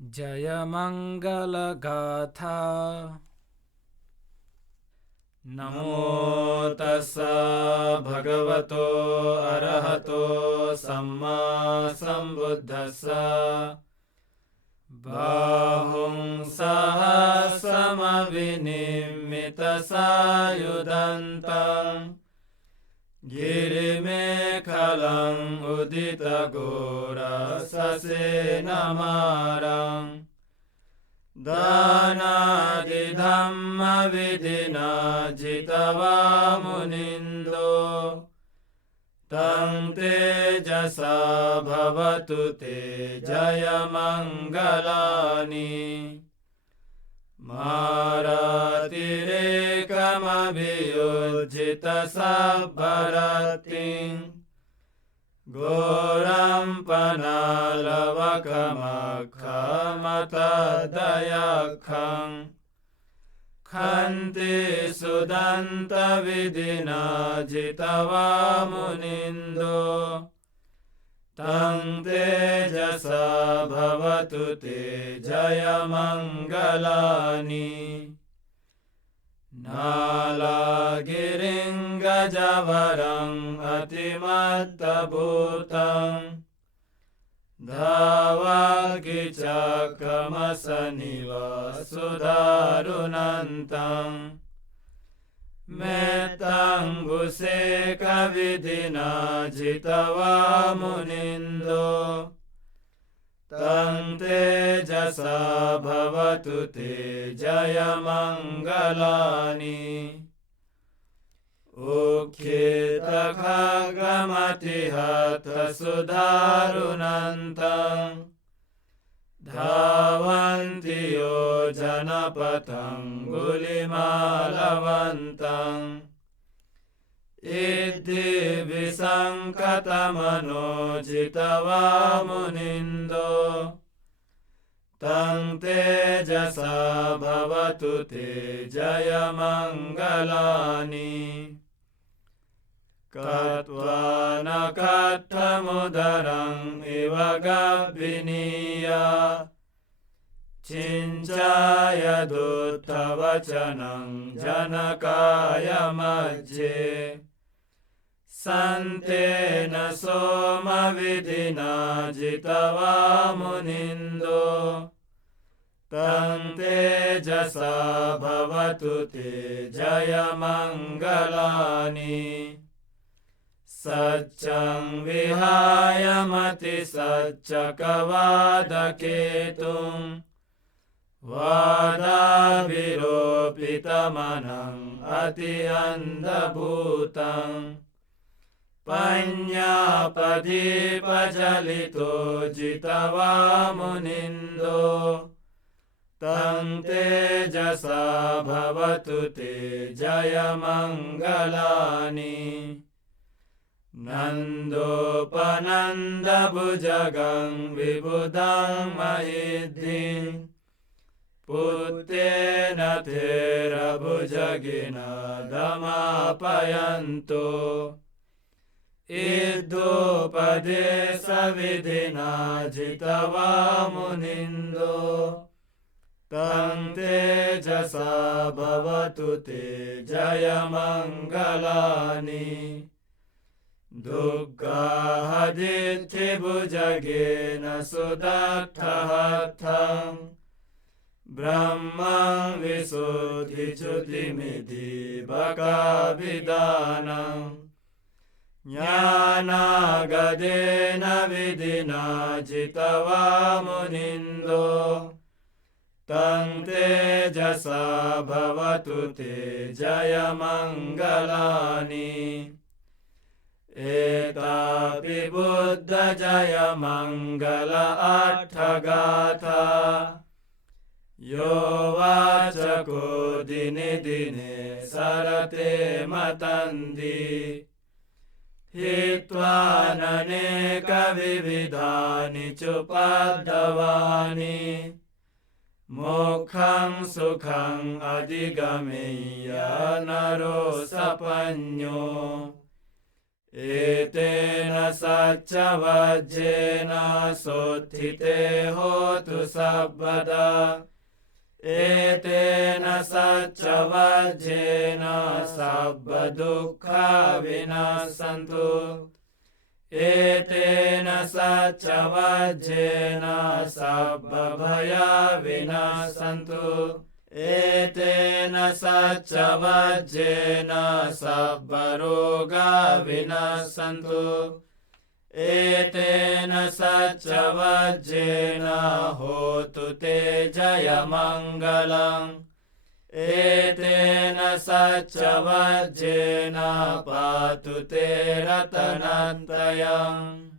जयमङ्गलगाथा। नमो तस्सा भगवतो अरहतो सम्मा सम्बुद्धस्सा। बाहुं सहस्रमविनिर्मितसायुधन्तं गिरिमेखलं उदितघोरससेनमारं। दानादिधम्मविधिना जितवा मुनिन्दो तं तेजसा भवतु ते जयमङ्गलानि। मारातिरेकमभियुज्जितसब्बरतिं घोरं पनालवकमखमतदयखं खन्ति सुदन्तविधिना जितवा मुनिन्दो तं तेजसा भवतु ते जयमङ्गलानि। नालागिरिङ्गजवरं अतिमत्तभूतं धावगिचक्रमसनिव सुदारुणन्तं मेत्तङ्गुसेकविधिना जितवा मुनिन्दो तं तेजसा भवतु ते जयमङ्गलानि। उक्खितखड्गमतिहतसुदारुणन्तं धावन्ति योजनपथङ्गुलिमालवन्तम् इद्दिविसङ्कतमनो जितवा मुनिन्दो तं तेजसा भवतु ते जयमङ्गलानि। कत्वा न कथमुदरं इव गभीनीय चिञ्चायदुत्थवचनं जनकाय मध्ये सन्तेन सोमविधिना जितवा मुनिन्दो तं तेजसा भवतु ते जयमङ्गलानि। सच्चं विहाय मतिसच्चकवादकेतुं वादाविरोपितमनम् अति अन्धभूतं पञ्ज्ञापदीपचलितो जितवा मुनिन्दो तं तेजसा भवतु ते जयमङ्गलानि। नन्दोपनन्दभुजगं विबुधं महिद्धिं पुत्तेन थेरभुजगिना दमापयन्तो इद्धोपदेशविधिना जितवा मुनिन्दो तं तेजसा भवतु ते जयमङ्गलानि। दुर्गाहदित्यभुजगेन सुदत्तहस्तं ब्रह्मं विशुद्धिच्युतिमिति बकाभिधानं ज्ञानागदेन विधिना जितवा मुनिन्दो तं तेजसा भवतु ते जयमङ्गलानि। एतापि बुद्धजयमङ्गल अट्ठगाथा यो वाचको दिने दिने सरते मतन्ति हित्वा ननेकविविधानि चुपद्धवानि मोक्षं सुखं अधिगमय्य नरो सपन्यो एतेन सच्चवज्जेन सोत्थिते होतु सर्वदा एतेन सच्चवज्जेन सर्वदुःखा विनाशन्तु एतेन सच्चवज्जेन सर्वभया विनाशन्तु एतेन सच्चवज्जेन सर्वरोगा विनाशन्तु एतेन सच्चवज्जेन होतु ते जयमङ्गलम् एतेन सच्चवज्जेन पातु ते रतनत्रयम्